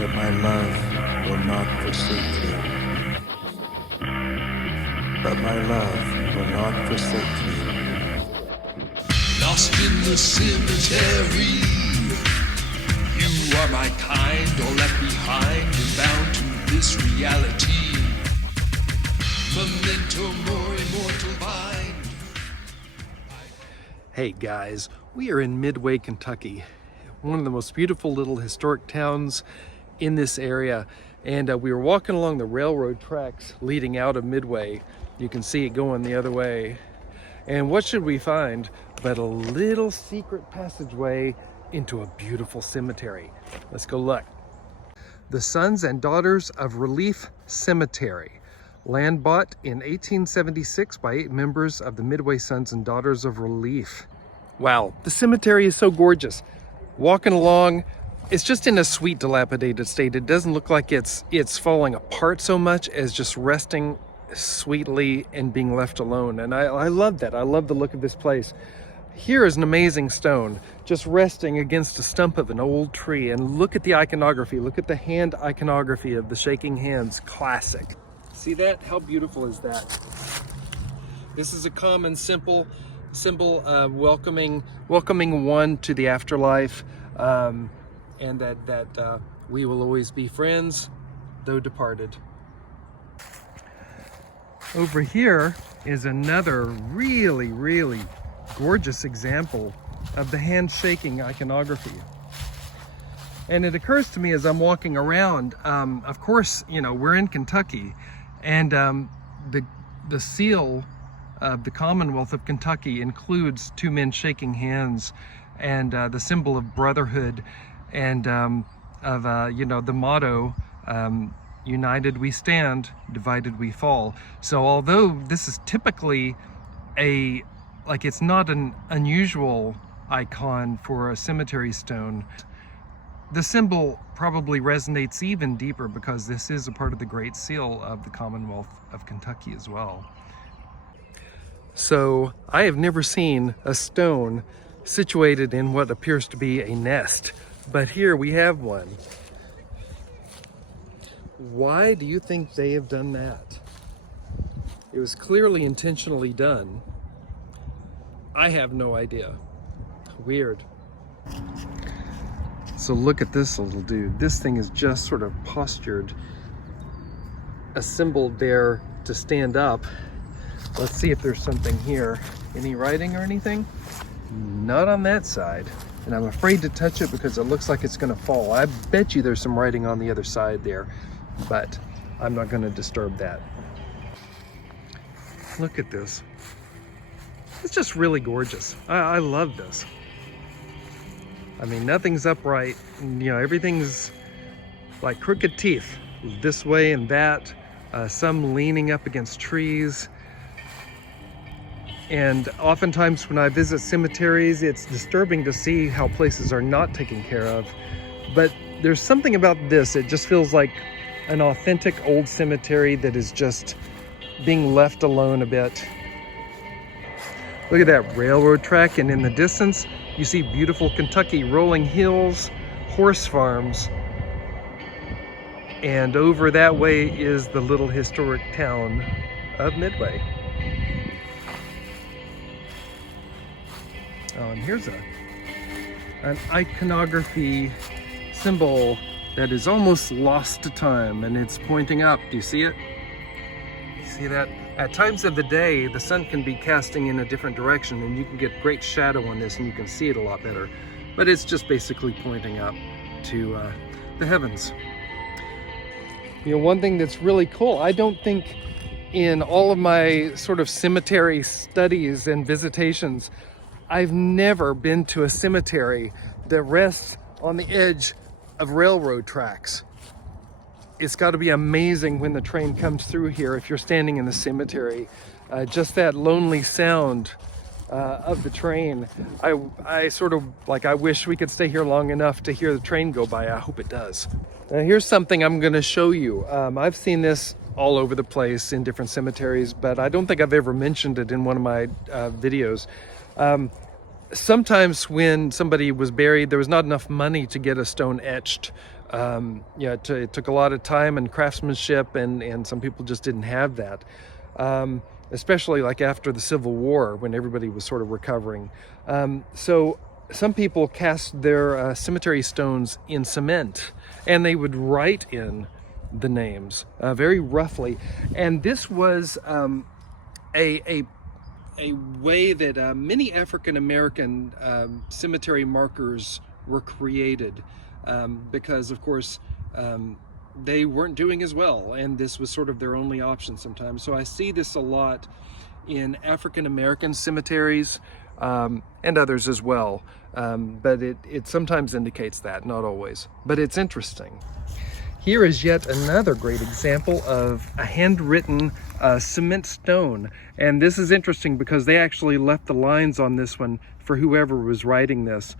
but my love will not forsake you. But my love will not forsake you. Lost in the cemetery, you are my kind, all left behind and bound to this reality. Memento mori, mortal mind. Hey guys, we are in Midway, Kentucky, one of the most beautiful little historic towns in this area. And we were walking along the railroad tracks leading out of Midway. You can see it going the other way. And what should we find but a little secret passageway into a beautiful cemetery. Let's go look. The Sons and Daughters of Relief Cemetery. Land bought in 1876 by 8 members of the Midway Sons and Daughters of Relief. Wow, the cemetery is so gorgeous. Walking along, it's just in a sweet dilapidated state. It doesn't look like it's falling apart so much as just resting sweetly and being left alone. And I love that. I love the look of this place. Here is an amazing stone just resting against a stump of an old tree. And look at the iconography. Look at the hand iconography of the shaking hands. Classic. See that? How beautiful is that? This is a common symbol welcoming one to the afterlife, and that we will always be friends, though departed. Over here is another really gorgeous example of the handshaking iconography. And it occurs to me as I'm walking around, of course, you know, we're in Kentucky, and the seal of the Commonwealth of Kentucky includes 2 men shaking hands, and the symbol of brotherhood, and you know, the motto, united we stand, divided we fall. So although this is typically it's not an unusual icon for a cemetery stone, the symbol probably resonates even deeper because this is a part of the Great Seal of the Commonwealth of Kentucky as well. So I have never seen a stone situated in what appears to be a nest, but here we have one. Why do you think they have done that? It was clearly intentionally done. I have no idea. Weird. So look at this little dude. This thing is just sort of postured, assembled there to stand up. Let's see if there's something here. Any writing or anything? Not on that side. And I'm afraid to touch it because it looks like it's gonna fall. I bet you there's some writing on the other side there, but I'm not gonna disturb that. Look at this. It's just really gorgeous. I love this. I mean, nothing's upright. You know, everything's like crooked teeth, this way and that. Some leaning up against trees. And oftentimes when I visit cemeteries, it's disturbing to see how places are not taken care of. But there's something about this. It just feels like an authentic old cemetery that is just being left alone a bit. Look at that railroad track, and in the distance, you see beautiful Kentucky rolling hills, horse farms, and over that way is the little historic town of Midway. Oh, and here's an iconography symbol that is almost lost to time, and it's pointing up. Do you see it? You see that? At times of the day, the sun can be casting in a different direction, and you can get great shadow on this, and you can see it a lot better. But it's just basically pointing up to the heavens. You know, one thing that's really cool, I don't think in all of my sort of cemetery studies and visitations, I've never been to a cemetery that rests on the edge of railroad tracks. It's got to be amazing when the train comes through here if you're standing in the cemetery. Just that lonely sound of the train. I sort of like, I wish we could stay here long enough to hear the train go by. I hope it does. Now here's something I'm going to show you. I've seen this all over the place in different cemeteries, but I don't think I've ever mentioned it in one of my videos. sometimes when somebody was buried, there was not enough money to get a stone etched. It took a lot of time and craftsmanship, and some people just didn't have that. Especially like after the Civil War, when everybody was sort of recovering. So some people cast their cemetery stones in cement, and they would write in the names very roughly. And this was a way that many African American cemetery markers were created, because of course they weren't doing as well, and this was sort of their only option sometimes. So I see this a lot in African American cemeteries, and others as well, but it sometimes indicates that, not always, but it's interesting. Here is yet another great example of a handwritten cement stone. And this is interesting because they actually left the lines on this one for whoever was writing this,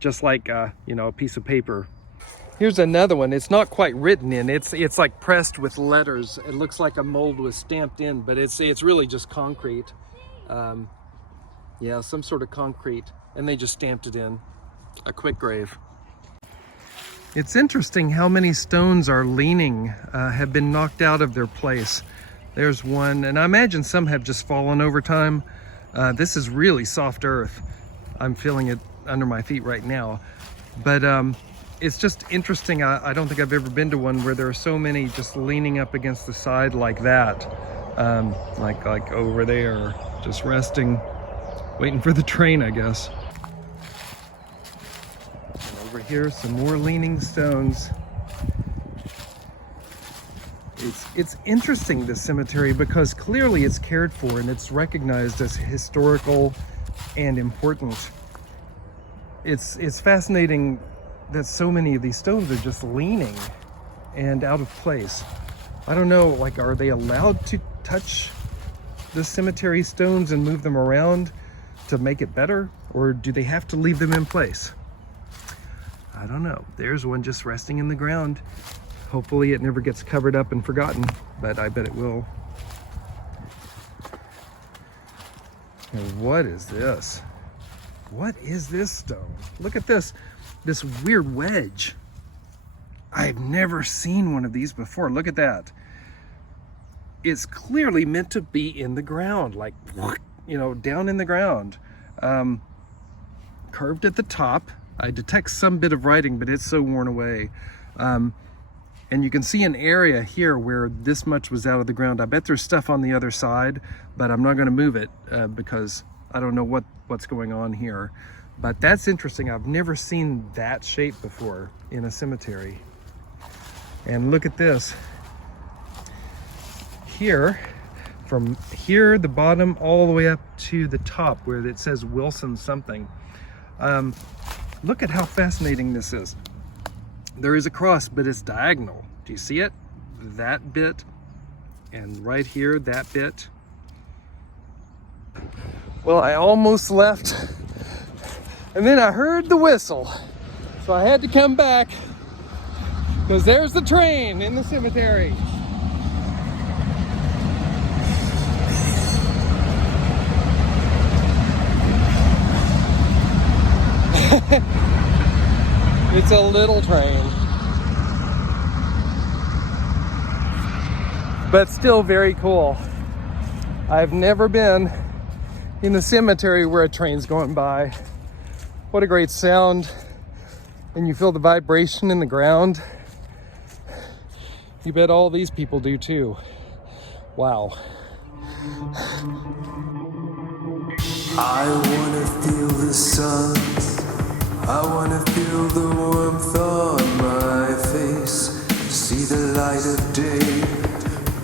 just like a piece of paper. Here's another one. It's not quite written in. It's like pressed with letters. It looks like a mold was stamped in, but it's really just concrete. Some sort of concrete, and they just stamped it in. A quick grave. It's interesting how many stones are leaning, have been knocked out of their place. There's one, and I imagine some have just fallen over time. This is really soft earth. I'm feeling it under my feet right now. But it's just interesting. I don't think I've ever been to one where there are so many just leaning up against the side like that. Like over there, just resting, waiting for the train, I guess. Over here, some more leaning stones. It's interesting, this cemetery, because clearly it's cared for and it's recognized as historical and important. It's fascinating that so many of these stones are just leaning and out of place. I don't know, like, are they allowed to touch the cemetery stones and move them around to make it better, or do they have to leave them in place? I don't know. There's one just resting in the ground. Hopefully it never gets covered up and forgotten, but I bet it will. And what is this? What is this stone? Look at this weird wedge. I've never seen one of these before. Look at that. It's clearly meant to be in the ground, like, down in the ground. Curved at the top. I detect some bit of writing, but it's so worn away. And you can see an area here where this much was out of the ground. I bet there's stuff on the other side, but I'm not going to move it because I don't know what's going on here. But that's interesting. I've never seen that shape before in a cemetery. And look at this. Here, from here, the bottom, all the way up to the top where it says Wilson something. Look at how fascinating this is. There is a cross, but it's diagonal. Do you see it? That bit, and right here, that bit. Well, I almost left, and then I heard the whistle. So I had to come back, because there's the train in the cemetery. It's a little train, but still very cool. I've never been in the cemetery where a train's going by. What a great sound. And you feel the vibration in the ground. You bet all these people do too. Wow. I wanna feel the sun. I wanna feel the warmth on my face. See the light of day.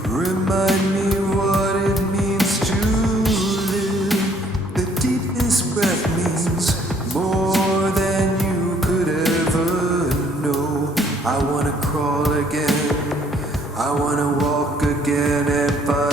Remind me what it means to live. The deepest breath means more than you could ever know. I wanna crawl again. I wanna walk again and find